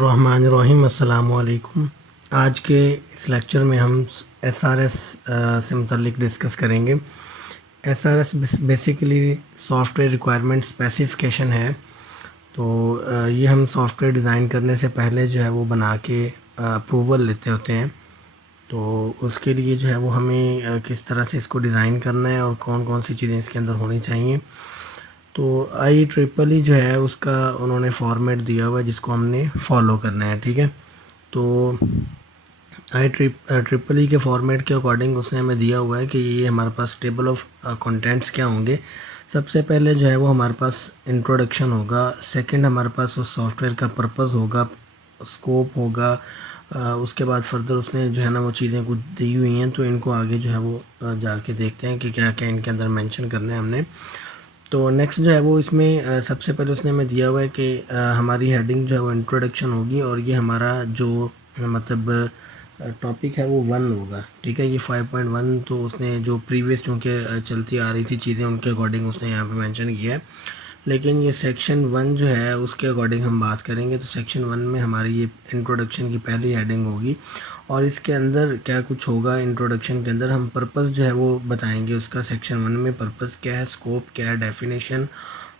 बिस्मिल्लाहिर्रहमानिर्रहीम। अस्सलामु अलैकुम। आज के इस लेक्चर में हम एसआरएस से मुतल्लिक डिस्कस करेंगे। SRS basically software requirement specification है। तो ये हम सॉफ्टवेयर डिज़ाइन करने से पहले जो है वो बना के अप्रूवल लेते होते हैं। तो उसके लिए जो है वो हमें किस तरह से इसको डिज़ाइन करना है और कौन कौन सी चीज़ें इसके अंदर होनी चाहिए। तो IEEE जो है उसका उन्होंने फॉर्मेट दिया हुआ है जिसको हमने फॉलो करना है, ठीक है। तो IEEE के फॉर्मेट के अकॉर्डिंग उसने हमें दिया हुआ है कि ये हमारे पास टेबल ऑफ कंटेंट्स क्या होंगे। सबसे पहले जो है वो हमारे पास इंट्रोडक्शन होगा, सेकंड हमारे पास उस सॉफ्टवेयर का पर्पस होगा, स्कोप होगा। उसके बाद फर्दर उसने जो है ना वो चीज़ें कुछ दी हुई हैं, तो इनको आगे जो है वो जाके देखते हैं कि क्या क्या इनके अंदर मेंशन करना है हमने। तो नेक्स्ट जो है वो इसमें सबसे पहले उसने हमें दिया हुआ है कि हमारी हेडिंग जो है वो इंट्रोडक्शन होगी और ये हमारा जो मतलब टॉपिक है वो 1 होगा, ठीक है। ये 5.1 तो उसने जो प्रीवियस चूँकि चलती आ रही थी चीज़ें उनके अकॉर्डिंग उसने यहाँ पे मेंशन किया है। लेकिन ये सेक्शन 1 जो है उसके अकॉर्डिंग हम बात करेंगे। तो सेक्शन 1 में हमारी ये इंट्रोडक्शन की पहली हेडिंग होगी और इसके अंदर क्या कुछ होगा। इंट्रोडक्शन के अंदर हम पर्पस जो है वो बताएंगे उसका। सेक्शन 1 में पर्पस क्या है, स्कोप क्या है, डेफिनेशन,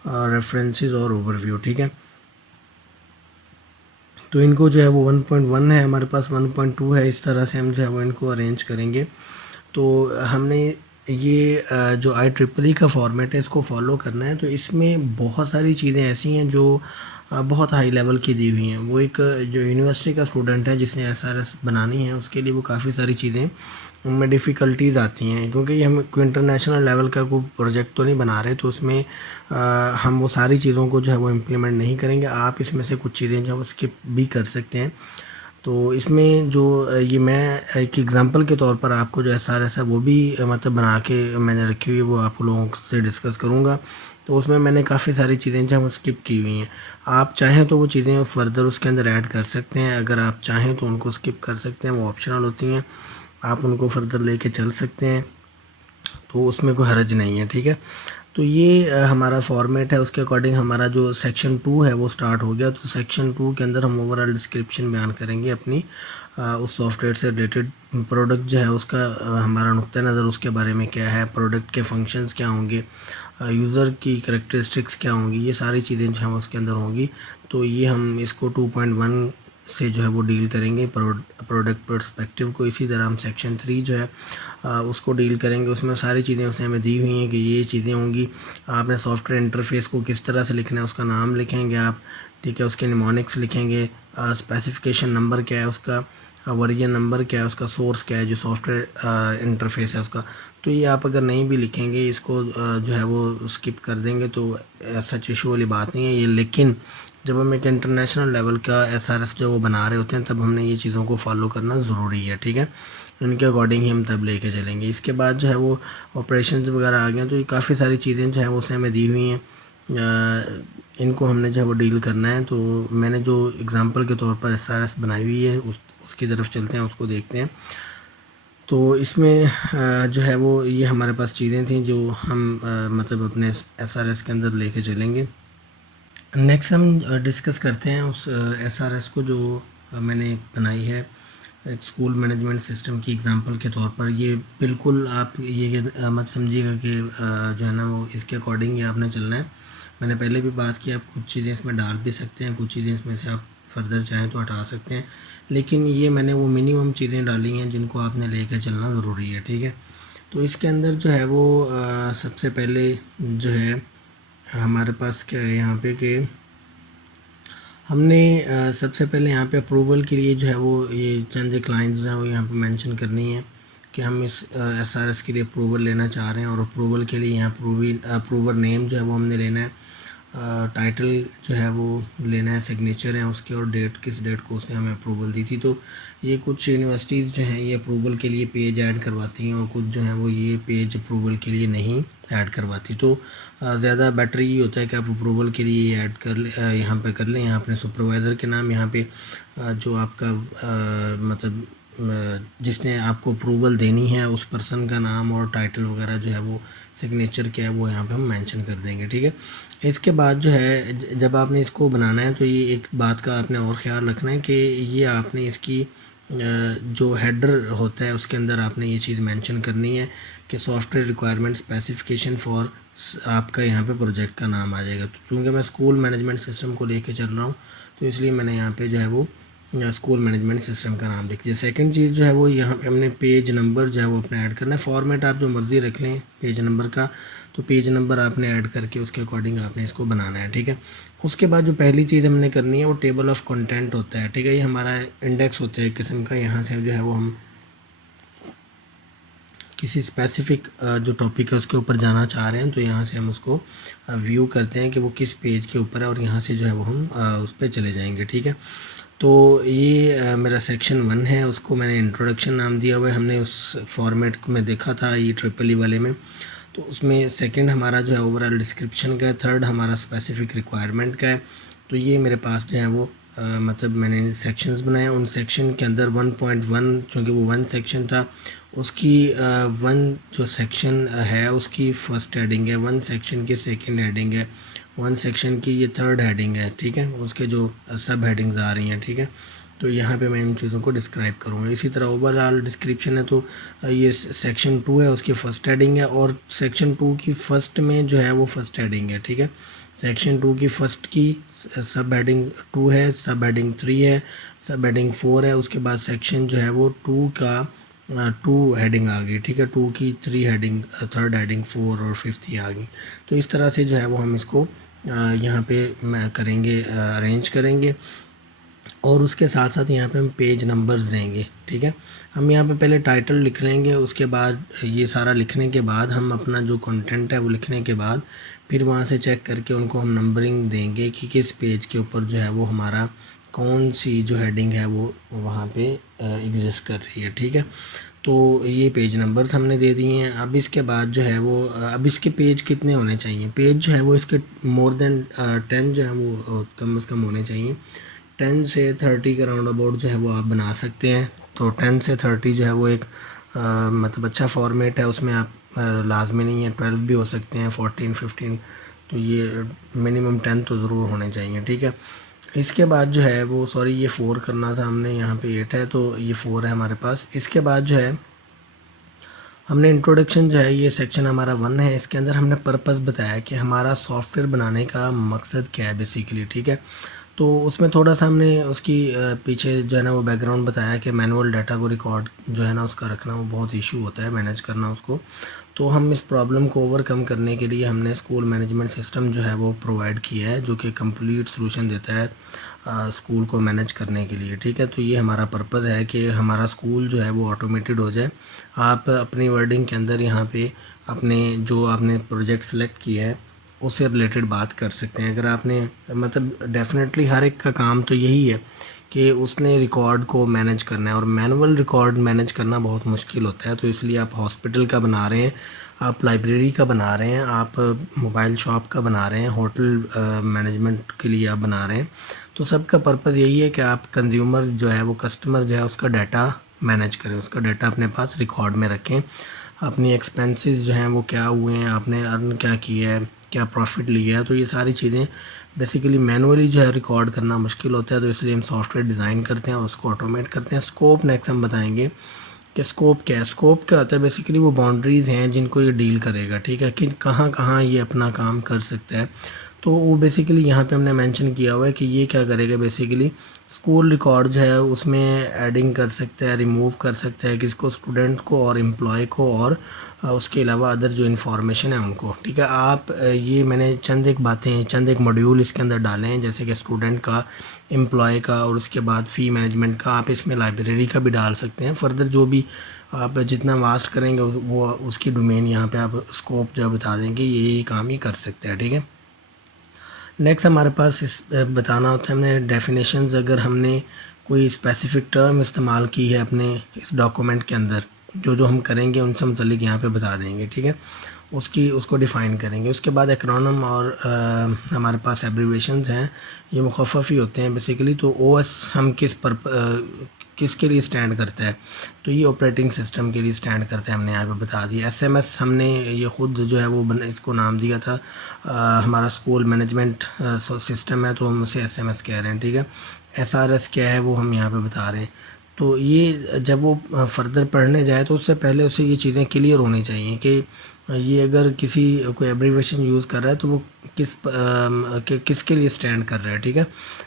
रेफरेंसेस और ओवरव्यू, ठीक है। तो इनको जो है वो 1.1 है, हमारे पास 1.2 है, इस तरह से हम जो है वो इनको अरेंज करेंगे। तो हमने ये जो IEEE का फॉर्मेट है इसको फॉलो करना है। तो इसमें बहुत सारी चीज़ें ऐसी हैं जो बहुत हाई लेवल की दी हुई हैं। वो एक जो यूनिवर्सिटी का स्टूडेंट है जिसने एसआरएस बनानी है उसके लिए वो काफ़ी सारी चीज़ें उनमें डिफ़िकल्टीज़ आती हैं, क्योंकि ये हम कोई इंटरनेशनल लेवल का कोई प्रोजेक्ट तो नहीं बना रहे। तो उसमें हम वो सारी चीज़ों को जो है वो इम्प्लीमेंट नहीं करेंगे। आप इसमें से कुछ चीज़ें जो है वो स्किप भी कर सकते हैं। तो इसमें जो ये मैं एक एग्ज़ाम्पल के तौर पर आपको जो एसआरएस है वो भी मतलब बना के मैंने रखी हुई है, वो आप लोगों से डिस्कस करूँगा। तो उसमें मैंने काफ़ी सारी चीज़ें जो है वो स्किप की हुई हैं। आप चाहें तो वो चीज़ें फ़र्दर उसके अंदर ऐड कर सकते हैं, अगर आप चाहें तो उनको स्किप कर सकते हैं, वो ऑप्शनल होती हैं, आप उनको फ़र्दर लेके चल सकते हैं। तो उसमें कोई हर्ज नहीं है, ठीक है। तो ये हमारा फॉर्मेट है, उसके अकॉर्डिंग हमारा जो सेक्शन 2 है वो स्टार्ट हो गया। तो सेक्शन 2 के अंदर हम ओवरऑल डिस्क्रिप्शन बयान करेंगे अपनी उस सॉफ्टवेयर से रिलेटेड। प्रोडक्ट जो है उसका हमारा नुक्ता नज़र उसके बारे में क्या है, प्रोडक्ट के फंक्शंस क्या होंगे, यूज़र की करैक्टरिस्टिक्स क्या होंगी, ये सारी चीज़ें जो हैं उसके अंदर होंगी। तो ये हम इसको 2.1 से जो है वो डील करेंगे प्रोडक्ट पर्सपेक्टिव को। इसी तरह हम सेक्शन 3 जो है उसको डील करेंगे। उसमें सारी चीज़ें उसने हमें दी हुई हैं कि ये चीज़ें होंगी। आपने सॉफ्टवेयर इंटरफेस को किस तरह से लिखना है उसका नाम लिखेंगे आप, ठीक है। उसके निमोनिक्स लिखेंगे, स्पेसिफिकेशन नंबर क्या है उसका, वर्जन नंबर क्या है उसका, सोर्स क्या है जो सॉफ्टवेयर इंटरफेस है उसका। तो ये आप अगर नहीं भी लिखेंगे इसको जो है वो स्किप कर देंगे तो सच इशू वाली बात नहीं है ये। लेकिन जब हम एक इंटरनेशनल लेवल का एसआरएस जो वो बना रहे होते हैं तब हमने ये चीज़ों को फॉलो करना ज़रूरी है, ठीक है। इनके अकॉर्डिंग ही हम तब लेके चलेंगे। इसके बाद जो है वो ऑपरेशंस वगैरह आ गए। तो ये काफ़ी सारी चीज़ें जो हैं वो उसने हमें दी हुई हैं, इनको हमने जो है वो डील करना है। तो मैंने जो एग्ज़ाम्पल के तौर पर एसआरएस बनाई हुई है उसकी तरफ चलते हैं, उसको देखते हैं। तो इसमें जो है वो ये हमारे पास चीज़ें थी जो हम मतलब अपने एसआरएस के अंदर लेके चलेंगे। नेक्स्ट हम डिस्कस करते हैं उस एसआरएस को जो मैंने बनाई है एक स्कूल मैनेजमेंट सिस्टम की एग्जांपल के तौर पर। ये बिल्कुल आप ये मत समझिएगा कि जो है ना वो इसके अकॉर्डिंग ही आपने चलना है। मैंने पहले भी बात की, आप कुछ चीज़ें इसमें डाल भी सकते हैं, कुछ चीज़ें इसमें से आप फर्दर चाहें तो हटा सकते हैं। लेकिन ये मैंने वो मिनिमम चीज़ें डाली हैं जिनको आपने लेकर चलना ज़रूरी है, ठीक है। तो इसके अंदर जो है वो सबसे पहले जो है हमारे पास क्या है यहाँ पे कि हमने सबसे पहले यहाँ पे अप्रूवल के लिए जो है वो ये चंद एक लाइन्स जो हैं वो यहाँ पे मेंशन करनी है कि हम इस एसआरएस के लिए अप्रूवल लेना चाह रहे हैं। और अप्रूवल के लिए यहाँ अप्रूवर नेम जो है वो हमने लेना है, टाइटल जो है वो लेना है, सिग्नेचर है उसके, और डेट किस डेट को उसने हमें अप्रूवल दी थी। तो ये कुछ यूनिवर्सिटीज़ जो हैं ये अप्रूवल के लिए पेज ऐड करवाती हैं और कुछ जो हैं वो ये पेज अप्रूवल के लिए नहीं ऐड करवाती। तो ज़्यादा बेटर ये होता है कि आप अप्रूवल के लिए ऐड कर ले, यहाँ पे कर लें। यहाँ अपने सुपरवाइज़र के नाम यहाँ पे जो आपका मतलब जिसने आपको अप्रूवल देनी है उस पर्सन का नाम और टाइटल वगैरह जो है वो सिग्नेचर क्या है वो यहाँ पे हम मेंशन कर देंगे, ठीक है। इसके बाद जो है जब आपने इसको बनाना है तो ये एक बात का आपने और ख़्याल रखना है कि ये आपने इसकी जो हेडर होता है उसके अंदर आपने ये चीज़ मेंशन करनी है कि सॉफ्टवेयर रिक्वायरमेंट स्पेसिफिकेशन फॉर, आपका यहाँ पे प्रोजेक्ट का नाम आ जाएगा। तो चूँकि मैं स्कूल मैनेजमेंट सिस्टम को लेके चल रहा हूँ तो इसलिए मैंने यहाँ पे जो है वो स्कूल मैनेजमेंट सिस्टम का नाम लिख दिया। सेकंड चीज़ जो है वो यहाँ पे हमने पेज नंबर जो है वो अपने ऐड करना है। फॉर्मेट आप जो मर्ज़ी रख लें पेज नंबर का, तो पेज नंबर आपने ऐड करके उसके अकॉर्डिंग आपने इसको बनाना है, ठीक है। उसके बाद जो पहली चीज़ हमने करनी है वो टेबल ऑफ कंटेंट होता है, ठीक है। ये हमारा इंडेक्स होता है एक किस्म का, यहाँ से जो है वो हम किसी स्पेसिफिक जो टॉपिक है उसके ऊपर जाना चाह रहे हैं तो यहाँ से हम उसको व्यू करते हैं कि वो किस पेज के ऊपर है और यहाँ से जो है वो हम उस पर चले जाएंगे, ठीक है। तो ये मेरा सेक्शन 1 है, उसको मैंने इंट्रोडक्शन नाम दिया हुआ है। हमने उस फॉर्मेट में देखा था ये ट्रिपल ई वाले में। तो उसमें सेकंड हमारा जो है ओवरऑल डिस्क्रिप्शन का है, थर्ड हमारा स्पेसिफिक रिक्वायरमेंट का है। तो ये मेरे पास जो है वो मतलब मैंने सेक्शंस बनाए, उन सेक्शन के अंदर 1.1 चूँकि वो 1 सेक्शन था उसकी 1 जो सेक्शन है उसकी फ़र्स्ट हेडिंग है, 1 सेक्शन की सेकंड हेडिंग है, 1 सेक्शन की ये थर्ड हेडिंग है, ठीक है। उसके जो सब हेडिंग्स आ रही हैं, ठीक है। तो यहाँ पे मैं इन चीज़ों को डिस्क्राइब करूँगा। इसी तरह ओवरऑल डिस्क्रिप्शन है तो ये सेक्शन 2 है उसकी फ़र्स्ट हेडिंग है और सेक्शन 2 की फ़र्स्ट में जो है वो फ़र्स्ट हेडिंग है, ठीक है। सेक्शन 2 की फ़र्स्ट की सब हेडिंग 2 है, सब हेडिंग 3 है, सब हेडिंग 4 है। उसके बाद सेक्शन जो है वो 2 का 2 हेडिंग आ गई, ठीक है। 2 की 3 हेडिंग, थर्ड हेडिंग 4 और 5th आ गई। तो इस तरह से जो है वो हम इसको यहाँ पे करेंगे, अरेंज करेंगे और उसके साथ साथ यहाँ पे हम पेज नंबर्स देंगे, ठीक है। हम यहाँ पे पहले टाइटल लिख लेंगे, उसके बाद ये सारा लिखने के बाद हम अपना जो कंटेंट है वो लिखने के बाद फिर वहाँ से चेक करके उनको हम नंबरिंग देंगे कि किस पेज के ऊपर जो है वो हमारा कौन सी जो हेडिंग है वो वहाँ पे एग्जिस्ट कर रही है, ठीक है। तो ये पेज नंबर्स हमने दे दिए हैं। अब इसके बाद जो है वो अब इसके पेज कितने होने चाहिए, पेज जो है वो इसके मोर देन 10 जो है वो कम से कम होने चाहिए। 10 से 30 के राउंड अबाउट जो है वो आप बना सकते हैं। तो 10 से 30 जो है वो एक मतलब अच्छा फॉर्मेट है, उसमें आप लाजमी नहीं है 12 भी हो सकते हैं, 14 15, तो ये मिनिमम 10 तो ज़रूर होने चाहिए, ठीक है। इसके बाद जो है वो सॉरी ये 4 करना था हमने, यहाँ पे 8 है तो ये 4 है हमारे पास। इसके बाद जो है हमने इंट्रोडक्शन जो है ये सेक्शन हमारा 1 है, इसके अंदर हमने पर्पस बताया कि हमारा सॉफ्टवेयर बनाने का मकसद क्या है बेसिकली, ठीक है। तो उसमें थोड़ा सा हमने उसकी पीछे जो है ना वो बैकग्राउंड बताया कि मैनुअल डाटा को रिकॉर्ड जो है ना उसका रखना वो बहुत इशू होता है मैनेज करना उसको। तो हम इस प्रॉब्लम को ओवरकम करने के लिए हमने स्कूल मैनेजमेंट सिस्टम जो है वो प्रोवाइड किया है जो कि कंप्लीट सॉल्यूशन देता है स्कूल को मैनेज करने के लिए, ठीक है। तो ये हमारा पर्पज़ है कि हमारा स्कूल जो है वो ऑटोमेटेड हो जाए। आप अपनी वर्डिंग के अंदर यहाँ पे अपने जो आपने प्रोजेक्ट सेलेक्ट किया है उससे रिलेटेड बात कर सकते हैं। अगर आपने मतलब डेफिनेटली हर एक का काम तो यही है कि उसने रिकॉर्ड को मैनेज करना है और मैनुअल रिकॉर्ड मैनेज करना बहुत मुश्किल होता है। तो इसलिए आप हॉस्पिटल का बना रहे हैं, आप लाइब्रेरी का बना रहे हैं, आप मोबाइल शॉप का बना रहे हैं, होटल मैनेजमेंट के लिए आप बना रहे हैं, तो सबका पर्पज़ यही है कि आप कंज्यूमर जो है वो कस्टमर जो है उसका डाटा मैनेज करें, उसका डाटा अपने पास रिकॉर्ड में रखें, अपनी एक्सपेंसेस जो हैं वो क्या हुए हैं, आपने अर्न क्या किया है, क्या प्रॉफिट लिया है। तो ये सारी चीज़ें बेसिकली मैनुअली जो है रिकॉर्ड करना मुश्किल होता है, तो इसलिए हम सॉफ्टवेयर डिज़ाइन करते हैं और उसको ऑटोमेट करते हैं। स्कोप नेक्स्ट हम बताएंगे कि स्कोप क्या है। स्कोप क्या होता है, बेसिकली वो बाउंड्रीज़ हैं जिनको ये डील करेगा, ठीक है, कि कहाँ कहाँ ये अपना काम कर सकता है। तो वो बेसिकली यहाँ पे हमने मेंशन किया हुआ है कि ये क्या करेगा, बेसिकली स्कूल रिकॉर्ड जो है उसमें ऐडिंग कर सकता है, रिमूव कर सकता है किसको, स्टूडेंट को और एम्प्लॉय को, और उसके अलावा अदर जो इन्फॉर्मेशन है उनको, ठीक है। आप ये मैंने चंद एक मॉड्यूल इसके अंदर डाले हैं जैसे कि स्टूडेंट का, एम्प्लॉय का और उसके बाद फ़ी मैनेजमेंट का। आप इसमें लाइब्रेरी का भी डाल सकते हैं। फर्दर जो भी आप जितना वास्ट करेंगे वो उसकी डोमेन यहाँ पे आप स्कोप जो बता देंगे ये काम ही कर सकते हैं, ठीक है। नेक्स्ट हमारे पास इस बताना होता है हमने डेफिनेशंस। अगर हमने कोई स्पेसिफिक टर्म इस्तेमाल की है अपने इस डॉक्यूमेंट के अंदर, जो जो हम करेंगे उनसे मुतल्लिक यहाँ पे बता देंगे, ठीक है, उसको डिफ़ाइन करेंगे। उसके बाद एक्रोनिम और हमारे पास एब्रीवेशंस हैं, ये मुखफ़फ़ ही होते हैं बेसिकली। तो ओएस हम किसके लिए स्टैंड करता है, तो ये ऑपरेटिंग सिस्टम के लिए स्टैंड करता है, हमने यहाँ पे बता दिया। एसएमएस हमने ये ख़ुद जो है वो इसको नाम दिया था, हमारा स्कूल मैनेजमेंट सिस्टम है तो हम उसे एसएमएस कह रहे हैं, ठीक है। एसआरएस क्या है वो हम यहाँ पे बता रहे हैं। तो ये जब वो फर्दर पढ़ने जाए तो उससे पहले उसे ये चीज़ें क्लियर होनी चाहिए कि ये अगर किसी कोई एब्रीवेशन यूज़ कर रहा है तो वो किसके लिए स्टैंड कर रहा है, ठीक है।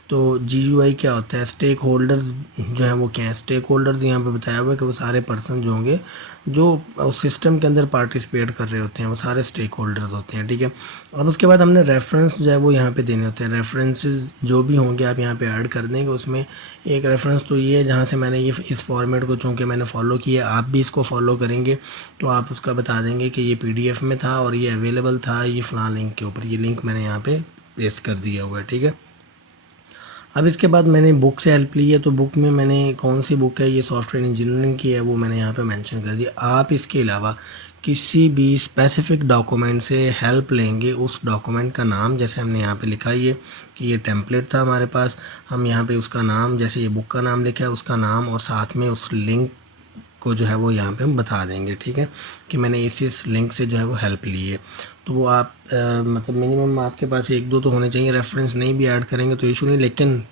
तो जीयूआई क्या होता है, स्टेक होल्डर्स जो हैं वो क्या है। स्टेक होल्डर्स यहाँ पे बताया हुआ है कि वो सारे पर्सन जो होंगे जो उस सिस्टम के अंदर पार्टिसिपेट कर रहे होते हैं, वो सारे स्टेक होल्डर्स होते हैं, ठीक है। और उसके बाद हमने रेफरेंस जो है वो यहाँ पे देने होते हैं। रेफरेंसेस जो भी होंगे आप यहाँ पे ऐड कर देंगे। उसमें एक रेफरेंस तो ये है जहाँ से मैंने ये इस फॉर्मेट को चूँकि मैंने फॉलो किया, आप भी इसको फॉलो करेंगे तो आप उसका बता देंगे कि ये पीडीएफ में था और ये अवेलेबल था ये फ़लाँ लिंक के ऊपर। ये लिंक मैंने यहाँ पे पेस्ट कर दिया हुआ है, ठीक है। अब इसके बाद मैंने बुक से हेल्प ली है, तो बुक में मैंने कौन सी बुक है, ये सॉफ्टवेयर इंजीनियरिंग की है, वो मैंने यहाँ पे मेंशन कर दिया। आप इसके अलावा किसी भी स्पेसिफिक डॉक्यूमेंट से हेल्प लेंगे, उस डॉक्यूमेंट का नाम जैसे हमने यहाँ पे लिखा है कि ये टेम्पलेट था हमारे पास, हम यहाँ पे उसका नाम जैसे ये बुक का नाम लिखा है उसका नाम और साथ में उस लिंक को जो है वो यहाँ पे हम बता देंगे, ठीक है, कि मैंने इस लिंक से जो है वो हेल्प ली है। तो वो आप मतलब मिनिमम आपके पास 1-2 तो होने चाहिए। रेफरेंस नहीं भी ऐड करेंगे तो इशू नहीं, लेकिन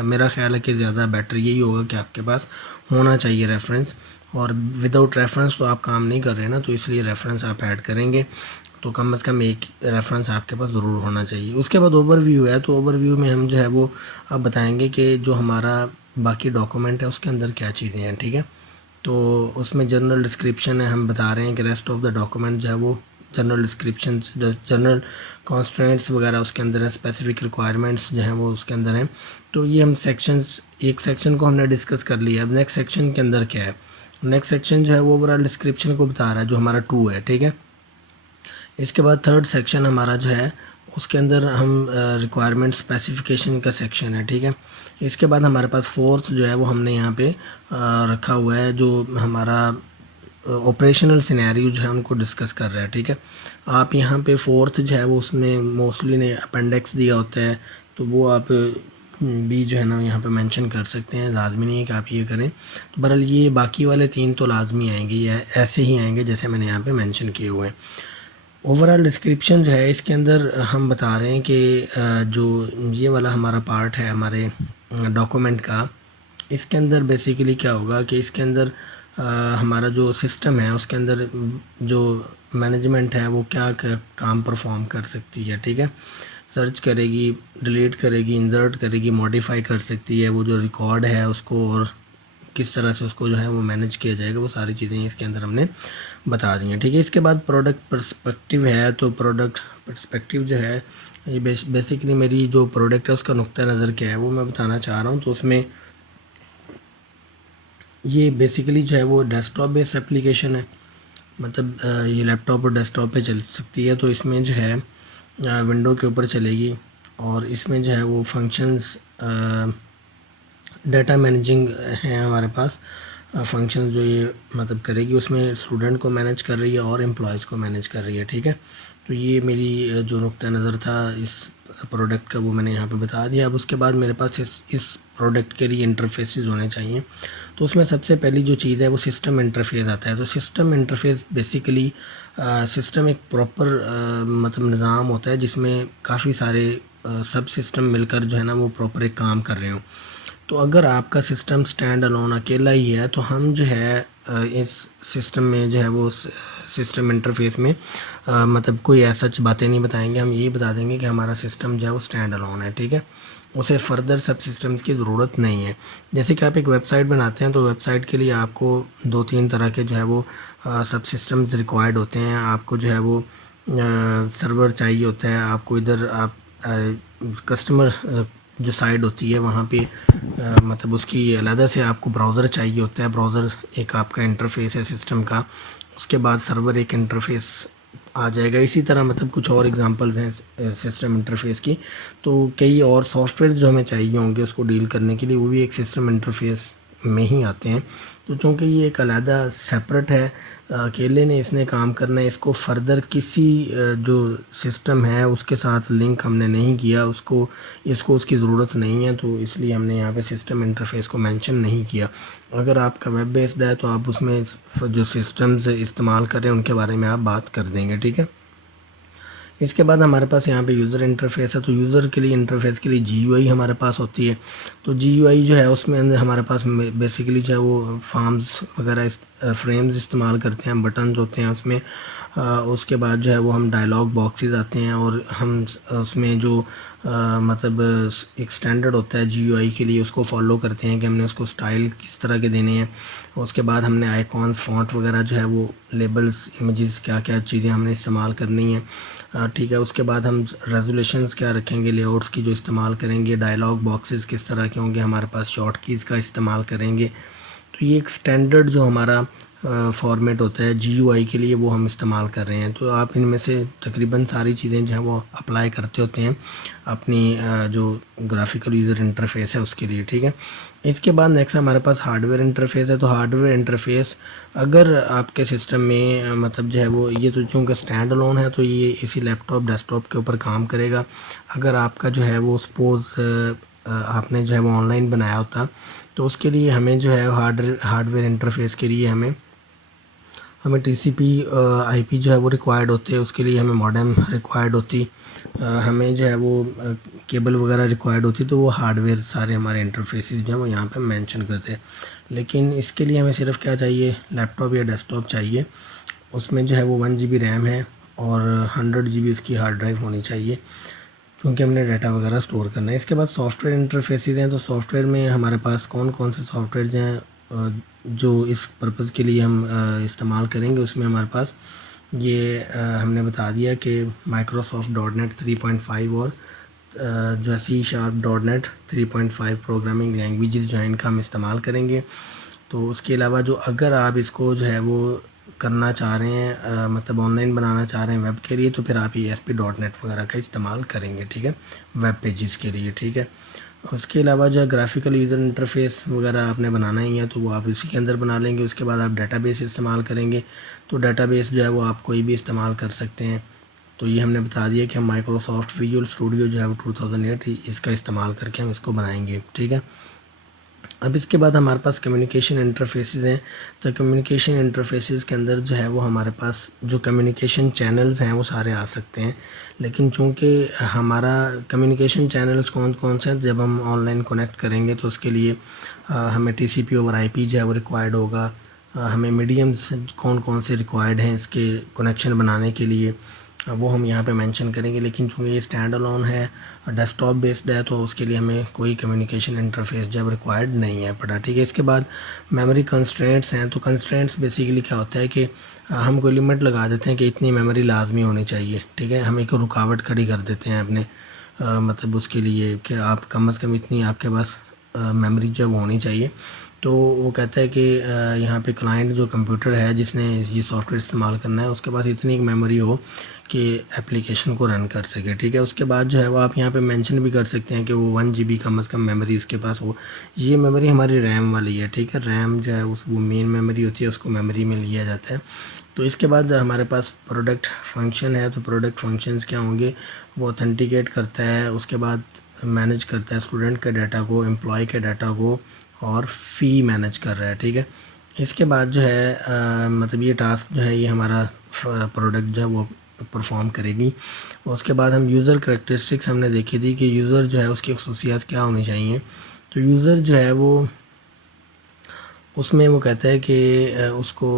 मेरा ख्याल है कि ज़्यादा बेटर यही होगा कि आपके पास होना चाहिए रेफरेंस। और विदाउट रेफरेंस तो आप काम नहीं कर रहे ना, तो इसलिए रेफरेंस आप ऐड करेंगे तो कम से कम एक रेफरेंस आपके पास ज़रूर होना चाहिए। उसके बाद ओवरव्यू है, तो ओवरव्यू में हम जो है वो आप बताएंगे कि जो हमारा बाकी डॉक्यूमेंट है उसके अंदर क्या चीज़ें हैं, ठीक है। तो उसमें जनरल डिस्क्रिप्शन है, हम बता रहे हैं कि रेस्ट ऑफ द डॉक्यूमेंट जो है वो जनरल डिस्क्रिप्शन, जनरल कॉन्स्ट्रेंट्स वगैरह उसके अंदर है, स्पेसिफिक रिक्वायरमेंट्स जो हैं वो उसके अंदर हैं। तो ये हम सेक्शंस, एक सेक्शन को हमने डिस्कस कर लिया। अब नेक्स्ट सेक्शन के अंदर क्या है, नेक्स्ट सेक्शन जो है वो ओवरऑल डिस्क्रिप्शन को बता रहा है, जो हमारा 2 है, ठीक है। इसके बाद थर्ड सेक्शन हमारा जो है उसके अंदर हम रिक्वायरमेंट स्पेसिफिकेशन का सेक्शन है, ठीक है। इसके बाद हमारे पास फोर्थ जो है वो हमने यहाँ पे रखा हुआ है, जो हमारा ऑपरेशनल सिनेरियो जो है उनको डिस्कस कर रहा है, ठीक है। आप यहाँ पे फोर्थ जो है वो उसमें मोस्टली ने अपेंडिक्स दिया होता है, तो वो आप भी जो है ना यहाँ पे मेंशन कर सकते हैं, लाजमी नहीं है कि आप ये करें। तो बहरहाल ये बाकी वाले 3 तो लाजमी आएंगे, या ऐसे ही आएंगे जैसे मैंने यहाँ पे मेंशन किए हुए हैं। ओवरऑल डिस्क्रिप्शन जो है इसके अंदर हम बता रहे हैं कि जो ये वाला हमारा पार्ट है हमारे डॉक्यूमेंट का, इसके अंदर बेसिकली क्या होगा कि इसके अंदर हमारा जो सिस्टम है उसके अंदर जो मैनेजमेंट है वो क्या काम परफॉर्म कर सकती है, ठीक है। सर्च करेगी, डिलीट करेगी, इंसर्ट करेगी, मॉडिफाई कर सकती है, वो जो रिकॉर्ड है उसको और किस तरह से उसको जो है वो मैनेज किया जाएगा, वो सारी चीज़ें इसके अंदर हमने बता दी हैं, ठीक है। इसके बाद प्रोडक्ट पर्सपेक्टिव है, तो प्रोडक्ट पर्सपेक्टिव जो है ये बेसिकली मेरी जो प्रोडक्ट है उसका नुक्ता नज़र क्या है वो मैं बताना चाह रहा हूँ। तो उसमें ये बेसिकली जो है वो डेस्कटॉप बेस्ड एप्लीकेशन है, मतलब ये लैपटॉप और डेस्कटॉप पे चल सकती है। तो इसमें जो है विंडो के ऊपर चलेगी और इसमें जो है वो फंक्शंस डाटा मैनेजिंग है हमारे पास फंक्शन जो ये मतलब करेगी, उसमें स्टूडेंट को मैनेज कर रही है और एम्प्लॉयज़ को मैनेज कर रही है, ठीक है। तो ये मेरी जो नुक्ता नज़र था इस प्रोडक्ट का वो मैंने यहाँ पे बता दिया। अब उसके बाद मेरे पास इस प्रोडक्ट के लिए इंटरफेसेस होने चाहिए। तो उसमें सबसे पहली जो चीज़ है वो सिस्टम इंटरफेस आता है। तो सिस्टम इंटरफेस बेसिकली सिस्टम एक प्रॉपर मतलब निज़ाम होता है जिसमें काफ़ी सारे सब सिस्टम मिलकर जो है ना वो प्रॉपर एक काम कर रहे हों। तो अगर आपका सिस्टम स्टैंड अलोन अकेला ही है तो हम जो है इस सिस्टम में जो है वो सिस्टम इंटरफेस में मतलब कोई ऐसा बातें नहीं बताएंगे, हम ये बता देंगे कि हमारा सिस्टम जो है वो स्टैंड अलोन है, ठीक है। उसे फर्दर सब सिस्टम्स की ज़रूरत नहीं है। जैसे कि आप एक वेबसाइट बनाते हैं तो वेबसाइट के लिए आपको 2-3 तरह के जो है वो सब सिस्टम्स रिक्वायर्ड होते हैं। आपको जो है वो सर्वर चाहिए होता है, आपको इधर आप कस्टमर जो साइड होती है वहाँ पे मतलब उसकी अलग से आपको ब्राउज़र चाहिए होता है। ब्राउज़र एक आपका इंटरफेस है सिस्टम का, उसके बाद सर्वर एक इंटरफेस आ जाएगा। इसी तरह मतलब कुछ और एग्जांपल्स हैं सिस्टम इंटरफेस की। तो कई और सॉफ्टवेयर जो हमें चाहिए होंगे उसको डील करने के लिए, वो भी एक सिस्टम इंटरफेस में ही आते हैं। तो चूँकि ये एक अलहदा सेपरेट है, अकेले ने इसने काम करना है, इसको फर्दर किसी जो सिस्टम है उसके साथ लिंक हमने नहीं किया, इसको उसकी ज़रूरत नहीं है, तो इसलिए हमने यहाँ पे सिस्टम इंटरफेस को मेंशन नहीं किया। अगर आपका वेब बेस्ड है तो आप उसमें जो सिस्टम्स इस्तेमाल कर रहे हैं उनके बारे में आप बात कर देंगे, ठीक है। इसके बाद हमारे पास यहाँ पे यूज़र इंटरफेस है। तो यूज़र के लिए इंटरफेस के लिए GUI हमारे पास होती है। तो GUI जो है उसमें अंदर हमारे पास बेसिकली जो है वो फॉर्म्स वगैरह फ्रेम्स इस्तेमाल करते हैं, बटन्स होते हैं उसमें। उसके बाद जो है वो हम डायलॉग बॉक्सेस आते हैं और हम उसमें जो मतलब एक स्टैंडर्ड होता है GUI के लिए उसको फॉलो करते हैं कि हमने उसको स्टाइल किस तरह के देने हैं। उसके बाद हमने आइकॉन्स फ़ॉन्ट वगैरह जो है वो लेबल्स इमेजेस क्या क्या चीज़ें हमने इस्तेमाल करनी है, ठीक है। उसके बाद हम रेजोल्यूशंस क्या रखेंगे, लेआउट्स की जो इस्तेमाल करेंगे, डायलॉग बॉक्सेस किस तरह के होंगे, हमारे पास शॉर्ट कीज़ का इस्तेमाल करेंगे। तो ये एक स्टैंडर्ड जो हमारा फॉर्मेट होता है GUI के लिए वो हम इस्तेमाल कर रहे हैं। तो आप इनमें से तकरीबन सारी चीज़ें जो हैं वो अप्लाई करते होते हैं अपनी जो ग्राफिकल यूज़र इंटरफेस है उसके लिए, ठीक है। इसके बाद नेक्स्ट हमारे पास हार्डवेयर इंटरफेस है। तो हार्डवेयर इंटरफेस अगर आपके सिस्टम में मतलब जो है वो ये तो चूँकि स्टैंड अलोन है तो ये इसी लैपटॉप डेस्कटॉप के ऊपर काम करेगा। अगर आपका जो है वो सपोज़ आपने जो है वो ऑनलाइन बनाया होता तो उसके लिए हमें जो है हार्डवेयर इंटरफेस के लिए हमें TCP IP जो है वो रिक्वायर्ड होते हैं, उसके लिए हमें मॉडेम रिक्वायर्ड होती, हमें जो है वो केबल वगैरह रिक्वायर्ड होती। तो वो हार्डवेयर सारे हमारे इंटरफेसेस जो हैं वो यहाँ पे मेंशन करते हैं। लेकिन इसके लिए हमें सिर्फ क्या चाहिए, लैपटॉप या डेस्कटॉप चाहिए। उसमें जो है वो 1 GB रैम है और 100 GB उसकी हार्ड ड्राइव होनी चाहिए, क्योंकि हमने डाटा वगैरह स्टोर करना है। इसके बाद सॉफ्टवेयर इंटरफेसेस हैं। तो सॉफ्टवेयर में हमारे पास कौन कौन से सॉफ्टवेयर हैं जो इस पर्पज़ के लिए हम इस्तेमाल करेंगे। उसमें हमारे पास ये हमने बता दिया कि Microsoft.NET 3.5 और जो है C#.NET 3.5 प्रोग्रामिंग लैंग्वेजेस जो है इनका हम इस्तेमाल करेंगे। तो उसके अलावा जो अगर आप इसको जो है वो करना चाह रहे हैं मतलब ऑनलाइन बनाना चाह रहे हैं वेब के लिए, तो फिर आप ये ASP.NET वगैरह का इस्तेमाल करेंगे, ठीक है, वेब पेजेस के लिए, ठीक है। उसके अलावा जो है ग्राफिकल यूज़र इंटरफेस वगैरह आपने बनाना ही है तो वो आप उसी के अंदर बना लेंगे। उसके बाद आप डेटाबेस इस्तेमाल करेंगे। तो डेटाबेस जो है वो आप कोई भी इस्तेमाल कर सकते हैं। तो ये हमने बता दिया कि हम माइक्रोसॉफ्ट विजुअल स्टूडियो जो है वो 2008 इसका इस्तेमाल करके हम इसको बनाएंगे, ठीक है। अब इसके बाद हमारे पास कम्युनिकेशन इंटरफेसेस हैं। तो कम्युनिकेशन इंटरफेसेस के अंदर जो है वो हमारे पास जो कम्युनिकेशन चैनल्स हैं वो सारे आ सकते हैं। लेकिन चूंकि हमारा कम्युनिकेशन चैनल्स कौन कौन से हैं, जब हम ऑनलाइन कनेक्ट करेंगे तो उसके लिए हमें TCP ओवर IP जो है वो रिक्वायर्ड होगा। हमें मीडियम्स कौन कौन से रिक्वायर्ड हैं इसके कनेक्शन बनाने के लिए, वो हम यहाँ पे मेंशन करेंगे। लेकिन चूँकि ये स्टैंड अलोन है, डेस्कटॉप बेस्ड है, तो उसके लिए हमें कोई कम्युनिकेशन इंटरफेस जो है रिक्वायर्ड नहीं है पड़ा, ठीक है। इसके बाद मेमोरी कंस्ट्रेंट्स हैं। तो कंस्ट्रेंट्स बेसिकली क्या होता है कि हम कोई लिमिट लगा देते हैं कि इतनी मेमोरी लाजमी होनी चाहिए, ठीक है। हम एक रुकावट खड़ी कर देते हैं अपने मतलब उसके लिए कि आप कम से कम इतनी आपके पास मेमोरी जो वो होनी चाहिए। तो वो कहता है कि यहाँ पे क्लाइंट जो कंप्यूटर है जिसने ये सॉफ्टवेयर इस्तेमाल करना है उसके पास इतनी मेमोरी हो कि एप्लीकेशन को रन कर सके, ठीक है। उसके बाद जो है वो आप यहाँ पे मेंशन भी कर सकते हैं कि वो 1 GB कम से कम मेमोरी उसके पास हो। ये मेमोरी हमारी रैम वाली है, ठीक है। रैम जो है वो मेन मेमोरी होती है, उसको मेमोरी में लिया जाता है। तो इसके बाद हमारे पास प्रोडक्ट फंक्शन है। तो प्रोडक्ट फंक्शंस क्या होंगे, वो ऑथेंटिकेट करता है, उसके बाद मैनेज करता है स्टूडेंट के डाटा को, एम्प्लॉय के डाटा को, और फ़ी मैनेज कर रहा है, ठीक है। इसके बाद जो है मतलब ये टास्क जो है ये हमारा प्रोडक्ट जो है वो परफॉर्म करेगी। उसके बाद हम यूज़र करैक्टरिस्टिक्स हमने देखी थी कि यूज़र जो है उसकी खसूसियात क्या होनी चाहिए। तो यूज़र जो है वो उसमें वो कहता है कि उसको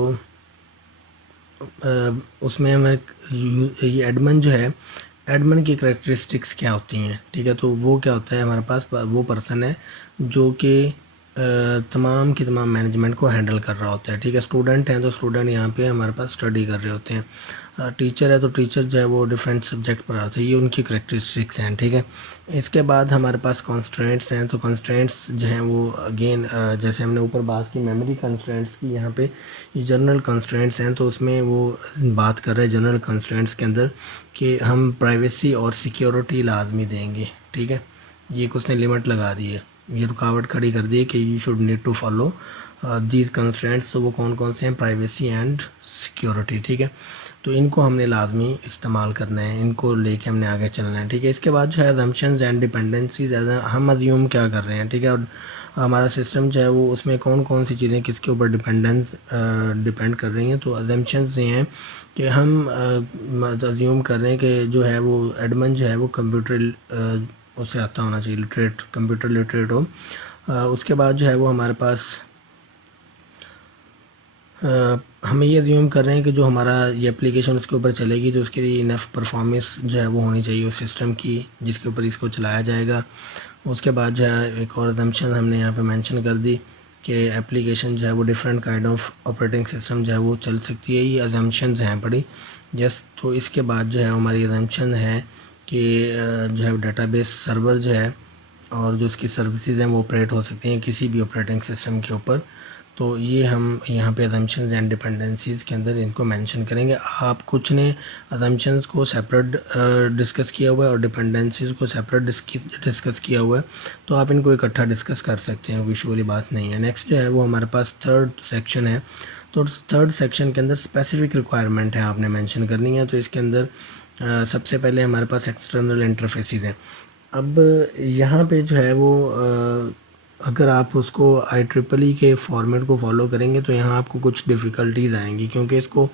उसमें हमें ये एडमिन जो है, एडमिन की करैक्टरिस्टिक्स क्या होती हैं, ठीक है। तो वो क्या होता है, हमारे पास वो पर्सन है जो कि तमाम की तमाम मैनेजमेंट को हैंडल कर रहा होता है, ठीक है। स्टूडेंट हैं तो स्टूडेंट यहाँ पे हमारे पास स्टडी कर रहे होते हैं। टीचर है तो टीचर जो है वो डिफरेंट सब्जेक्ट पढ़ाते हैं, ये उनकी करैक्टरिस्टिक्स हैं, ठीक है। इसके बाद हमारे पास कंस्ट्रेंट्स हैं। तो कंस्ट्रेंट्स जो हैं वो अगेन जैसे हमने ऊपर बात की मेमोरी कंस्ट्रेंट्स की, यहाँ पे जनरल कंस्ट्रेंट्स हैं। तो उसमें वो बात कर रहे हैं जनरल कंस्ट्रेंट्स के अंदर कि हम प्राइवेसी और सिक्योरिटी लाजमी देंगे, ठीक है। ये एक उसने लिमिट लगा दी है। ये रुकावट खड़ी कर दी है कि you should need to follow these constraints. तो वो कौन कौन से हैं? प्राइवेसी एंड सिक्योरिटी, ठीक है। तो इनको हमने लाजमी इस्तेमाल करना है, इनको लेके हमने आगे चलना है, ठीक है। इसके बाद जो है अजम्पशंस एंड डिपेंडेंसीज, हम अज्यूम क्या कर रहे हैं, ठीक है। और हमारा सिस्टम जो है वो उसमें कौन कौन सी चीज़ें किसके ऊपर डिपेंड कर रही हैं। तो अजम्पशंस ये हैं कि हम अज्यूम कर रहे हैं कि जो है वो एडमन जो है वो कंप्यूटर उसे आता होना चाहिए, लिटरेट, कंप्यूटर लिटरेट हो। उसके बाद जो है वो हमारे पास हम ये अज्यूम कर रहे हैं कि जो हमारा ये एप्लीकेशन उसके ऊपर चलेगी तो उसके लिए इनफ परफॉर्मेंस जो है वो होनी चाहिए उस सिस्टम की जिसके ऊपर इसको चलाया जाएगा। उसके बाद जो है एक और अजम्पशन हमने यहाँ पे मेंशन कर दी कि एप्लीकेशन जो है वो different kind of operating system जो है वो चल सकती है। ये अजम्पशंस हैं बड़ी यस। तो इसके बाद जो है हमारी अजम्पशन है कि जो है डेटाबेस सर्वर जो है और जो उसकी सर्विसेज हैं वो ऑपरेट हो सकती हैं किसी भी ऑपरेटिंग सिस्टम के ऊपर। तो ये हम यहाँ पे अजम्पशंस एंड डिपेंडेंसीज़ के अंदर इनको मेंशन करेंगे। आप कुछ ने अजम्पशंस को सेपरेट डिस्कस किया हुआ है और डिपेंडेंसीज़ को सेपरेट डिस्कस किया हुआ है, तो आप इनको इकट्ठा डिस्कस कर सकते हैं, विजुअली बात नहीं है। नेक्स्ट जो है वो हमारे पास थर्ड सेक्शन है। तो थर्ड सेक्शन के अंदर स्पेसिफिक रिक्वायरमेंट है आपने मेंशन करनी है। तो इसके अंदर सबसे पहले हमारे पास एक्सटर्नल इंटरफेसेस हैं। अब यहाँ पे जो है वो अगर आप उसको IEEE के फॉर्मेट को फॉलो करेंगे तो यहाँ आपको कुछ डिफ़िकल्टीज़ आएंगी, क्योंकि इसको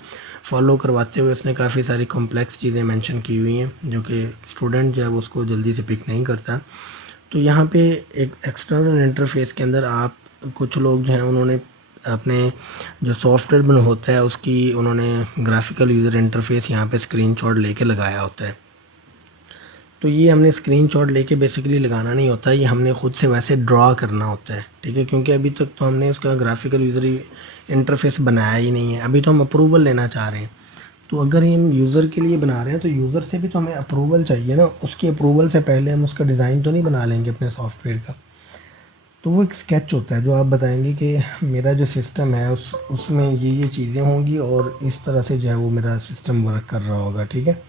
फॉलो करवाते हुए उसने काफ़ी सारी कॉम्प्लेक्स चीज़ें मेंशन की हुई हैं जो कि स्टूडेंट जो है वो उसको जल्दी से पिक नहीं करता। तो यहाँ पे एक एक्सटर्नल इंटरफेस के अंदर आप कुछ लोग जो हैं उन्होंने अपने जो सॉफ्टवेयर बन होता है उसकी उन्होंने ग्राफिकल यूज़र इंटरफेस यहाँ पे स्क्रीनशॉट लेके लगाया होता है। तो ये हमने स्क्रीनशॉट लेके बेसिकली लगाना नहीं होता, ये हमने ख़ुद से वैसे ड्रा करना होता है, ठीक है। क्योंकि अभी तक तो हमने उसका ग्राफिकल यूज़र इंटरफेस बनाया ही नहीं है, अभी तो हम अप्रूवल लेना चाह रहे हैं। तो अगर हम यूज़र के लिए बना रहे हैं तो यूज़र से भी तो हमें अप्रूवल चाहिए ना, उसकी अप्रूवल से पहले हम उसका डिज़ाइन तो नहीं बना लेंगे अपने सॉफ्टवेयर का। तो वो एक स्केच होता है जो आप बताएंगे कि मेरा जो सिस्टम है उसमें ये चीज़ें होंगी और इस तरह से जो है वो मेरा सिस्टम वर्क कर रहा होगा, ठीक है।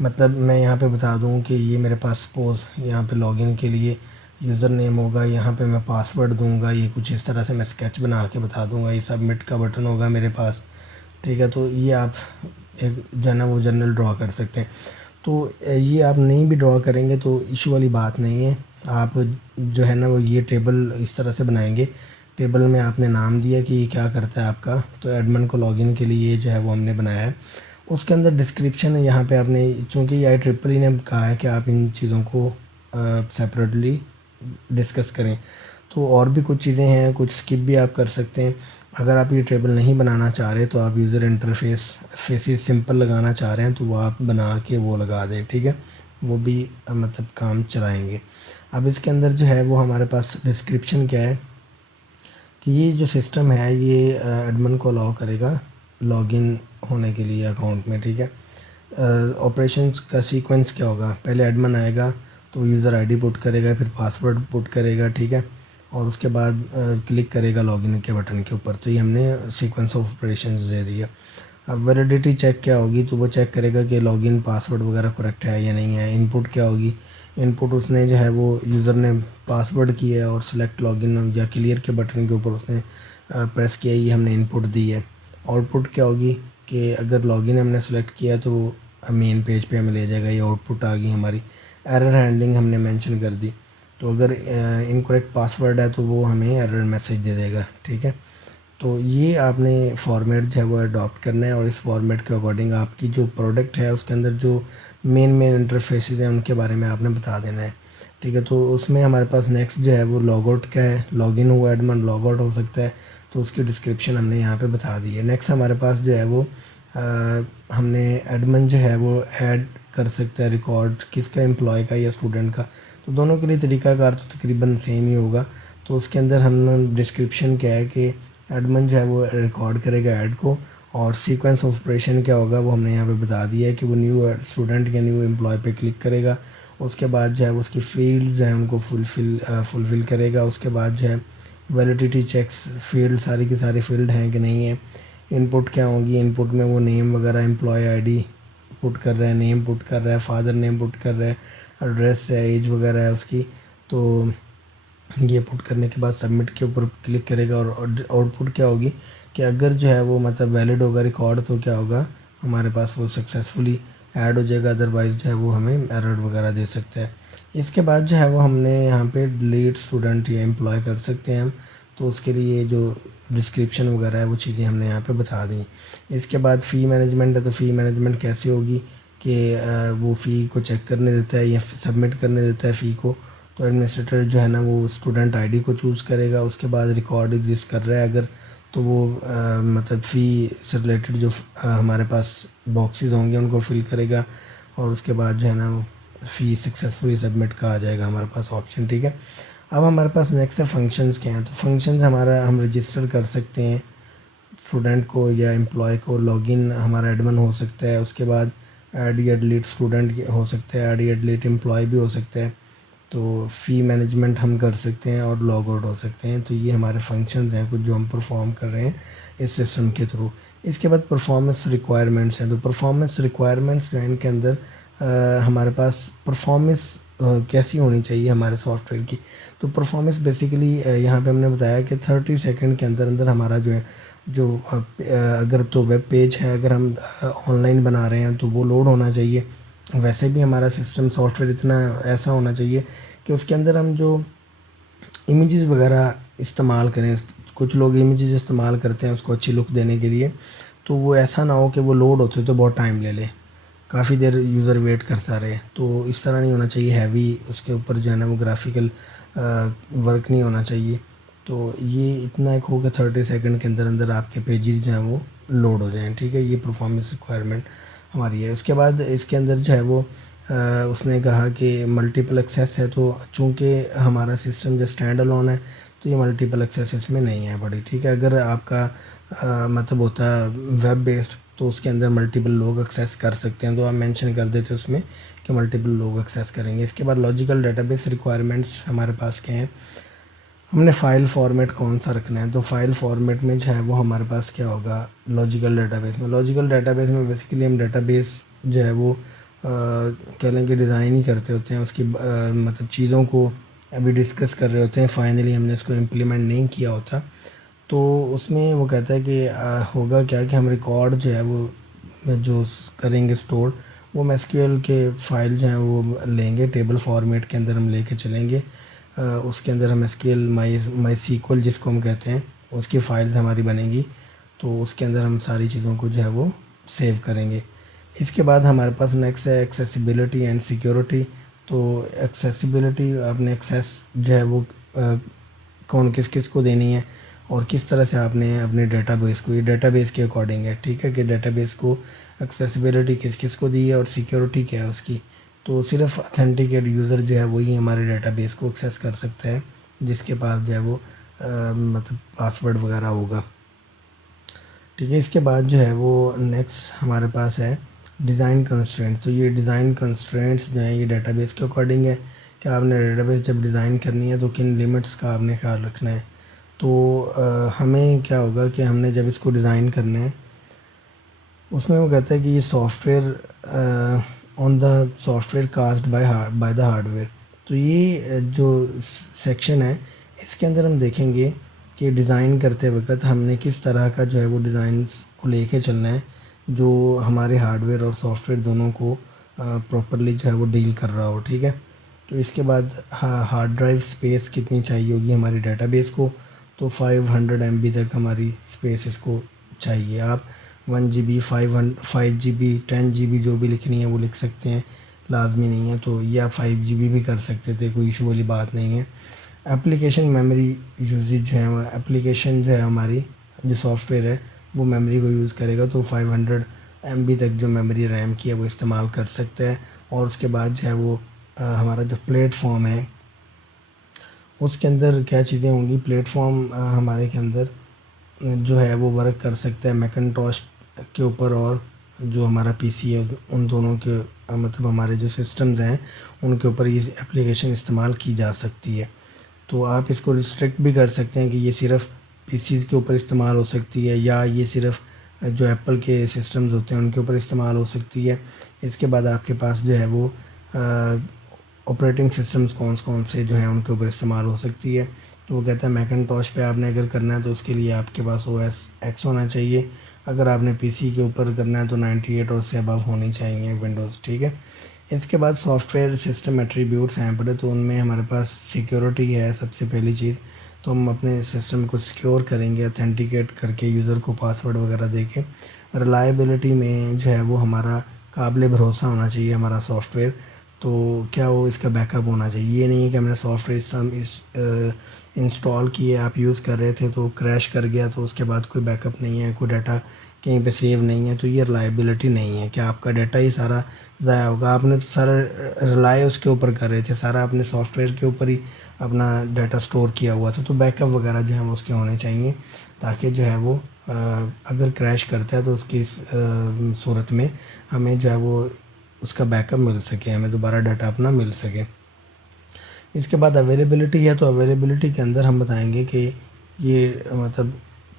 मतलब मैं यहाँ पे बता दूँ कि ये मेरे पास सपोज़ यहाँ पे लॉगिन के लिए यूज़र नेम होगा, यहाँ पे मैं पासवर्ड दूंगा, ये कुछ इस तरह से मैं स्केच बना के बता दूंगा, ये सबमिट का बटन होगा मेरे पास, ठीक है। तो ये आप एक जो है ना वो जनरल ड्रॉ कर सकते हैं। तो ये आप नहीं भी ड्रॉ करेंगे तो इशू वाली बात नहीं है। आप जो है ना वो ये टेबल इस तरह से बनाएंगे, टेबल में आपने नाम दिया कि ये क्या करता है आपका, तो एडमिन को लॉगिन के लिए ये जो है वो हमने बनाया है। उसके अंदर डिस्क्रिप्शन है, यहाँ पे आपने चूँकि IEEE ने कहा है कि आप इन चीज़ों को सेपरेटली डिस्कस करें, तो और भी कुछ चीज़ें हैं, कुछ स्किप भी आप कर सकते हैं। अगर आप ये टेबल नहीं बनाना चाह रहे तो आप यूज़र इंटरफेस फेसेस सिंपल लगाना चाह रहे हैं तो वो आप बना के वो लगा दें, ठीक है। वो भी मतलब काम चलाएँगे। अब इसके अंदर जो है वो हमारे पास डिस्क्रिप्शन क्या है कि ये जो सिस्टम है ये एडमिन को अलाउ करेगा लॉगिन होने के लिए अकाउंट में, ठीक है। ऑपरेशंस का सीक्वेंस क्या होगा, पहले एडमिन आएगा तो यूज़र आईडी पुट करेगा, फिर पासवर्ड पुट करेगा, ठीक है, और उसके बाद क्लिक करेगा लॉगिन के बटन के ऊपर। तो ये हमने सीक्वेंस ऑफ ऑपरेशंस दे दिया। अब वैलिडिटी चेक क्या होगी, तो वो चेक करेगा कि लॉगिन पासवर्ड वगैरह करेक्ट है या नहीं है। इनपुट क्या होगी, इनपुट उसने जो है वो यूज़र ने पासवर्ड किया है और सिलेक्ट लॉगिन या क्लियर के बटन के ऊपर उसने प्रेस किया, ये हमने इनपुट दी है। आउटपुट क्या होगी कि अगर लॉगिन हमने सेलेक्ट किया तो मेन पेज पे हमें ले जाएगा, ये आउटपुट आ गई हमारी। एरर हैंडलिंग हमने मेंशन कर दी, तो अगर इनकरेक्ट पासवर्ड है तो वो हमें एरर मैसेज दे देगा, ठीक है। तो ये आपने फॉर्मेट जो है वो अडॉप्ट करना है और इस फॉर्मेट के अकॉर्डिंग आपकी जो प्रोडक्ट है उसके अंदर जो मेन इंटरफेसेस हैं उनके बारे में आपने बता देना है, ठीक है। तो उसमें हमारे पास नेक्स्ट जो है वो लॉग आउट का है, लॉगिन हुआ एडमिन लॉग आउट हो सकता है, तो उसकी डिस्क्रिप्शन हमने यहाँ पे बता दी है। नेक्स्ट हमारे पास जो है वो हमने एडमिन जो है वो ऐड कर सकता है रिकॉर्ड किसका, एम्प्लॉय का या स्टूडेंट का। तो दोनों के लिए तरीकाकार तो तकरीबन सेम ही होगा। तो उसके अंदर हम डिस्क्रिप्शन क्या है कि एडमिन जो है वो रिकॉर्ड करेगा ऐड को, और सीक्वेंस ऑफ ऑपरेशन क्या होगा वो हमने यहाँ पे बता दिया है कि वो न्यू स्टूडेंट या न्यू एम्प्लॉय पे क्लिक करेगा। उसके बाद जो है वो उसकी फील्ड्स जो है उनको फुलफ़िल करेगा। उसके बाद जो है वैलिडिटी चेक्स, फील्ड सारी की सारी फील्ड हैं कि नहीं है। इनपुट क्या होगी, इनपुट में वो नेम वगैरह एम्प्लॉय आईडी पुट कर रहा है, नेम पुट कर रहा है, फादर नेम पुट कर रहा है, एड्रेस है, एज वगैरह है उसकी। तो ये पुट करने के बाद सबमिट के ऊपर क्लिक करेगा और आउटपुट क्या होगी कि अगर जो है वो मतलब वैलिड होगा रिकॉर्ड तो क्या होगा हमारे पास वो सक्सेसफुली ऐड हो जाएगा, अदरवाइज़ जो है वो हमें एरर वगैरह दे सकता है। इसके बाद जो है वो हमने यहाँ पे डिलीट स्टूडेंट या एम्प्लॉय कर सकते हैं हम, तो उसके लिए जो डिस्क्रिप्शन वगैरह है वो चीज़ें हमने यहाँ पे बता दी। इसके बाद फ़ी मैनेजमेंट है, तो फ़ी मैनेजमेंट कैसे होगी कि वो फ़ी को चेक करने देता है या सबमिट करने देता है फ़ी को। तो एडमिनिस्ट्रेटर जो है ना वो स्टूडेंट आईडी को चूज़ करेगा, उसके बाद रिकॉर्ड एग्जिस्ट कर रहा है अगर, तो वो मतलब फ़ी से रिलेटेड जो हमारे पास बॉक्सेस होंगे उनको फिल करेगा, और उसके बाद जो है ना वो फ़ी सक्सेसफुली सबमिट का आ जाएगा हमारे पास ऑप्शन। ठीक है, अब हमारे पास नेक्स्ट है फंक्शंस क्या हैं। तो फंक्शंस हमारा हम रजिस्टर कर सकते हैं स्टूडेंट को या एम्प्लॉय को, लॉगिन हमारा एडमिन हो सकता है, उसके बाद ऐड या डिलीट स्टूडेंट हो सकता है, ऐड या डिलीट एम्प्लॉय भी हो सकता है, तो फ़ी मैनेजमेंट हम कर सकते हैं और लॉग आउट हो सकते हैं। तो ये हमारे फंक्शंस हैं कुछ जो हम परफॉर्म कर रहे हैं इस सिस्टम के थ्रू। इसके बाद परफॉर्मेंस रिक्वायरमेंट्स हैं। तो परफॉर्मेंस रिक्वायरमेंट्स जो है इनके अंदर हमारे पास परफॉर्मेंस कैसी होनी चाहिए हमारे सॉफ्टवेयर की। तो परफॉर्मेंस बेसिकली यहाँ पे हमने बताया कि 30 सेकंड के अंदर अंदर हमारा जो है जो अगर तो वेब पेज है अगर हम ऑनलाइन बना रहे हैं तो वो लोड होना चाहिए। वैसे भी हमारा सिस्टम सॉफ्टवेयर इतना ऐसा होना चाहिए कि उसके अंदर हम जो इमेजेस वगैरह इस्तेमाल करें, कुछ लोग इमेजेस इस्तेमाल करते हैं उसको अच्छी लुक देने के लिए, तो वो ऐसा ना हो कि वो लोड होते तो बहुत टाइम ले ले, काफ़ी देर यूज़र वेट करता रहे। तो इस तरह नहीं होना चाहिए, हैवी उसके ऊपर जो है ना वो ग्राफिकल वर्क नहीं होना चाहिए। तो ये इतना एक हो कि 30 सेकंड के अंदर अंदर आपके पेजेस जो हैं वो लोड हो जाएं। ठीक है, ये परफॉर्मेंस रिक्वायरमेंट हमारी है। उसके बाद इसके अंदर जो है वो उसने कहा कि मल्टीपल एक्सेस है, तो चूँकि हमारा सिस्टम जो स्टैंड अलोन है तो ये मल्टीपल एक्सेस इसमें नहीं है बड़ी। ठीक है, अगर आपका मतलब होता है वेब बेस्ड तो उसके अंदर मल्टीपल लोग एक्सेस कर सकते हैं, तो आप मेंशन कर देते उसमें कि मल्टीपल लोग एक्सेस करेंगे। इसके बाद लॉजिकल डेटाबेस रिक्वायरमेंट्स हमारे पास क्या हैं, हमने फ़ाइल फॉर्मेट कौन सा रखना है। तो फ़ाइल फॉर्मेट में जो है वो हमारे पास क्या होगा लॉजिकल डेटाबेस में। लॉजिकल डेटाबेस में बेसिकली हम डेटाबेस जो है वो कह लें कि डिज़ाइन ही करते होते हैं, उसकी मतलब चीज़ों को अभी डिस्कस कर रहे होते हैं, फाइनली हमने उसको इम्प्लीमेंट नहीं किया होता। तो उसमें वो कहता है कि होगा क्या कि हम रिकॉर्ड जो है वो जो करेंगे स्टोर, वो हम एसक्यूएल के फ़ाइल जो हैं वो लेंगे, टेबल फॉर्मेट के अंदर हम लेके चलेंगे। उसके अंदर हम एसक्यूएल माई सीक्वल जिसको हम कहते हैं उसकी फ़ाइल्स हमारी बनेगी, तो उसके अंदर हम सारी चीज़ों को जो है वो सेव करेंगे। इसके बाद हमारे पास नेक्स्ट है एक्सेसिबिलिटी एंड सिक्योरिटी। तो एक्सेसिबिलिटी आपने एक्सेस जो है वो कौन किस किस को देनी है और किस तरह से आपने अपने डेटाबेस को, ये डेटाबेस के अकॉर्डिंग है। ठीक है, कि डेटाबेस को एक्सेसिबिलिटी किस किस को दी है और सिक्योरिटी क्या है उसकी। तो सिर्फ अथेंटिकेट यूज़र जो है वही हमारे डेटाबेस को एक्सेस कर सकता है जिसके पास जो है वो मतलब पासवर्ड वगैरह होगा। ठीक है, इसके बाद जो है वो नेक्स्ट हमारे पास है डिज़ाइन कंस्ट्रेंट। तो ये डिज़ाइन कंस्ट्रेंट्स जो हैं ये डेटाबेस के अकॉर्डिंग है कि आपने डेटाबेस जब डिज़ाइन करनी है तो किन लिमिट्स का आपने ख्याल रखना है। तो हमें क्या होगा कि हमने जब इसको डिज़ाइन करना है उसमें वो कहता है कि ये software on the software cast by the hardware. तो ये जो सेक्शन है इसके अंदर हम देखेंगे कि डिज़ाइन करते वक्त हमने किस तरह का जो है वो डिज़ाइंस को लेके चलना है जो हमारे हार्डवेयर और सॉफ्टवेयर दोनों को प्रॉपरली जो है वो डील कर रहा हो। ठीक है, तो इसके बाद हार्ड ड्राइव स्पेस कितनी चाहिए होगी हमारी डेटाबेस को। तो 500 MB तक हमारी स्पेस इसको चाहिए। आप 1 GB 5 GB 10 GB जो भी लिखनी है वो लिख सकते हैं, लाजमी नहीं है। तो ये आप 5 GB भी कर सकते थे, कोई इशू वाली बात नहीं है। एप्लीकेशन मेमोरी यूजेज जो है वो एप्लीकेशन जो है हमारी जो सॉफ्टवेयर है वो मेमोरी को यूज़ करेगा, तो 500 MB तक जो मेमोरी रैम की है वो इस्तेमाल कर सकते हैं। और उसके बाद जो है वो हमारा जो प्लेटफॉर्म है उसके अंदर क्या चीज़ें होंगी। प्लेटफॉर्म हमारे के अंदर जो है वो वर्क कर सकता है मैकिन्टॉश के ऊपर, और जो हमारा पीसी है उन दोनों के मतलब हमारे जो सिस्टम्स हैं उनके ऊपर ये एप्लीकेशन इस्तेमाल की जा सकती है। तो आप इसको रिस्ट्रिक्ट भी कर सकते हैं कि ये सिर्फ़ पीसीज़ के ऊपर इस्तेमाल हो सकती है या ये सिर्फ़ जो एप्पल के सिस्टम्स होते हैं उनके ऊपर इस्तेमाल हो सकती है। इसके बाद आपके पास जो है वो ऑपरेटिंग सिस्टम्स कौन कौन से जो हैं उनके ऊपर इस्तेमाल हो सकती है। तो वो कहता है मैकिनटॉश पे आपने अगर करना है तो उसके लिए आपके पास OS X होना चाहिए। अगर आपने पीसी के ऊपर करना है तो 98 और उससे अबव होनी चाहिए विंडोज़, ठीक है। इसके बाद सॉफ्टवेयर सिस्टम एट्रीब्यूट्स हैं पड़े, तो उनमें हमारे पास सिक्योरिटी है सबसे पहली चीज़। तो हम अपने सिस्टम को सिक्योर करेंगे अथेंटिकेट करके यूज़र को पासवर्ड वगैरह देके। रिलायबिलिटी में जो है वो हमारा काबिल भरोसा होना चाहिए हमारा सॉफ्टवेयर। तो क्या वो इसका बैकअप होना चाहिए, ये नहीं है कि हमने सॉफ्टवेयर इंस्टॉल किए, आप यूज़ कर रहे थे तो क्रैश कर गया तो उसके बाद कोई बैकअप नहीं है, कोई डाटा कहीं पे सेव नहीं है, तो ये रिलायबिलिटी नहीं है कि आपका डाटा ही सारा ज़ाया होगा। आपने तो सारा रिलाय उसके ऊपर कर रहे थे, सारा अपने सॉफ्टवेयर के ऊपर ही अपना डाटा स्टोर किया हुआ था। तो बैकअप वगैरह जो है वो उसके होने चाहिए ताकि जो है वो अगर क्रैश करता है तो उसकी सूरत में हमें जो है वो उसका बैकअप मिल सके, हमें दोबारा डाटा अपना मिल सके। इसके बाद अवेलेबिलिटी है, तो अवेलेबिलिटी के अंदर हम बताएंगे कि ये मतलब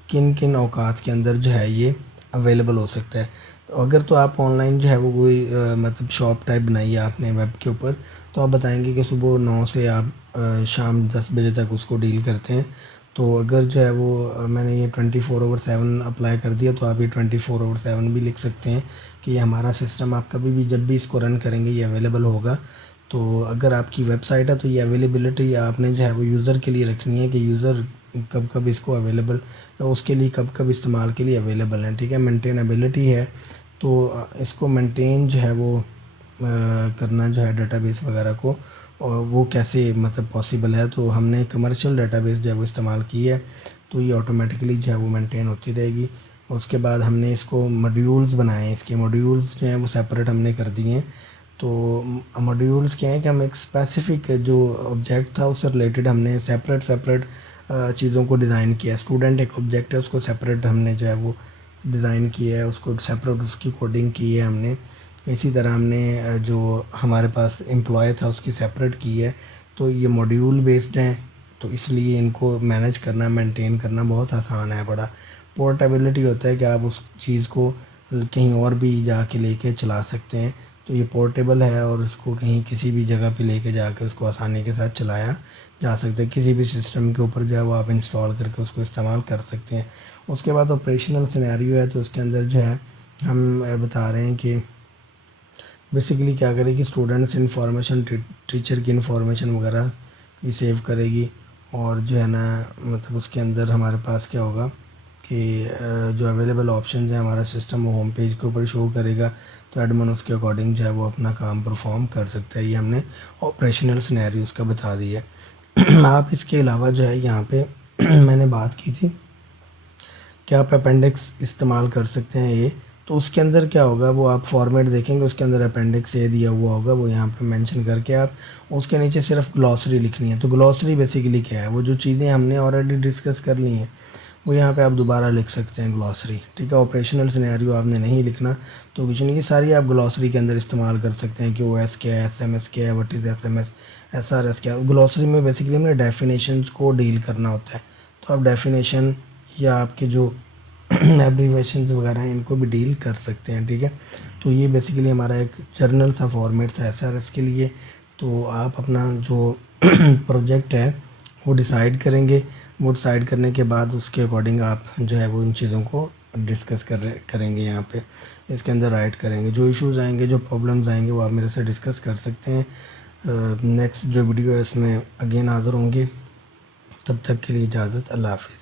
किन किन औकात के अंदर जो है ये अवेलेबल हो सकता है। तो अगर तो आप ऑनलाइन जो है वो कोई मतलब शॉप टाइप बनाई है आपने वेब के ऊपर, तो आप बताएंगे कि सुबह 9 से आप शाम 10 बजे तक उसको डील करते हैं। तो अगर जो है वो मैंने ये 24/7 अप्लाई कर दिया, तो आप ये 24/7 भी लिख सकते हैं कि ये हमारा सिस्टम आप कभी भी जब भी इसको रन करेंगे ये अवेलेबल होगा। तो अगर आपकी वेबसाइट है तो ये अवेलेबिलिटी आपने जो है वो यूज़र के लिए रखनी है कि यूज़र कब कब इसको अवेलेबल, उसके लिए कब कब इस्तेमाल के लिए अवेलेबल है, ठीक है। मेंटेनेबिलिटी है, तो इसको मेंटेन जो है वो करना जो है डेटाबेस वगैरह को, और वो कैसे मतलब पॉसिबल है। तो हमने कमर्शियल डेटाबेस जो है वो इस्तेमाल की है, तो ये ऑटोमेटिकली जो है वो मेंटेन होती रहेगी। उसके बाद हमने इसको मॉड्यूल्स बनाए हैं, इसके मॉड्यूल्स जो हैं वो सेपरेट हमने कर दिए हैं। तो मॉड्यूल्स क्या है कि हम एक स्पेसिफ़िक जो ऑब्जेक्ट था उससे रिलेटेड हमने सेपरेट चीज़ों को डिज़ाइन किया है। स्टूडेंट एक ऑब्जेक्ट है, उसको सेपरेट हमने जो है वो डिज़ाइन किया है, उसको सेपरेट उसकी कोडिंग की है हमने। इसी तरह हमने जो हमारे पास एम्प्लॉय था उसकी सेपरेट की है। तो ये मॉड्यूल बेस्ड हैं, तो इसलिए इनको मैनेज करना मेंटेन करना बहुत आसान है बड़ा। पोर्टेबिलिटी होता है कि आप उस चीज़ को कहीं और भी जाके लेके चला सकते हैं। तो ये पोर्टेबल है और इसको कहीं किसी भी जगह पे लेके जाके उसको आसानी के साथ चलाया जा सकता है। किसी भी सिस्टम के ऊपर जो है वो आप इंस्टॉल करके उसको इस्तेमाल कर सकते हैं। उसके बाद ऑपरेशनल सिनेरियो है, तो उसके अंदर जो है हम बता रहे हैं कि बेसिकली क्या करेगी कि स्टूडेंट्स इन्फॉर्मेशन टीचर की इन्फॉर्मेशन वगैरह भी सेव करेगी। और जो है ना मतलब उसके अंदर हमारे पास क्या होगा कि जो अवेलेबल ऑप्शंस हैं हमारा सिस्टम वो होम पेज के ऊपर शो करेगा। तो एडमिन उसके अकॉर्डिंग जो है वो अपना काम परफॉर्म कर सकता है। ये हमने ऑपरेशनल सिनेरियोज़ का बता दिया है। आप इसके अलावा जो है यहाँ पे मैंने बात की थी कि आप अपेंडिक्स इस्तेमाल कर सकते हैं ये। तो उसके अंदर क्या होगा वो आप फॉर्मेट देखेंगे, उसके अंदर अपेंडिक्स ए दिया हुआ होगा, वो यहाँ पे मेंशन करके आप उसके नीचे सिर्फ ग्लॉसरी लिखनी है। तो ग्लॉसरी बेसिकली क्या है, वो जो चीज़ें हमने ऑलरेडी डिस्कस कर ली हैं वो यहाँ पे आप दोबारा लिख सकते हैं ग्लॉसरी, ठीक है। ऑपरेशनल सिनेरियो आपने नहीं लिखना, तो कुछ नहीं, सारी आप ग्लॉसरी के अंदर इस्तेमाल कर सकते हैं कि OS क्या है, SMS क्या है, व्हाट इज़ SMS, SRS क्या है। ग्लॉसरी में बेसिकली हमने डेफिनेशंस को डील करना होता है। तो आप डेफिनेशन या आपके जो एब्रीवेशंस वगैरह हैं इनको भी डील कर सकते हैं, ठीक है। तो ये बेसिकली हमारा एक जर्नल सा फॉर्मेट था SRS के लिए। तो आप अपना जो प्रोजेक्ट है वो डिसाइड करेंगे, वो डिसाइड करने के बाद उसके अकॉर्डिंग आप जो है वो इन चीज़ों को डिस्कस करेंगे यहाँ पे इसके अंदर राइट करेंगे। जो इश्यूज़ आएंगे, जो प्रॉब्लम्स आएंगे वो आप मेरे से डिस्कस कर सकते हैं। नेक्स्ट जो वीडियो है इसमें अगेन हाज़िर होंगे, तब तक के लिए इजाज़त, अल्लाह हाफ़िज़।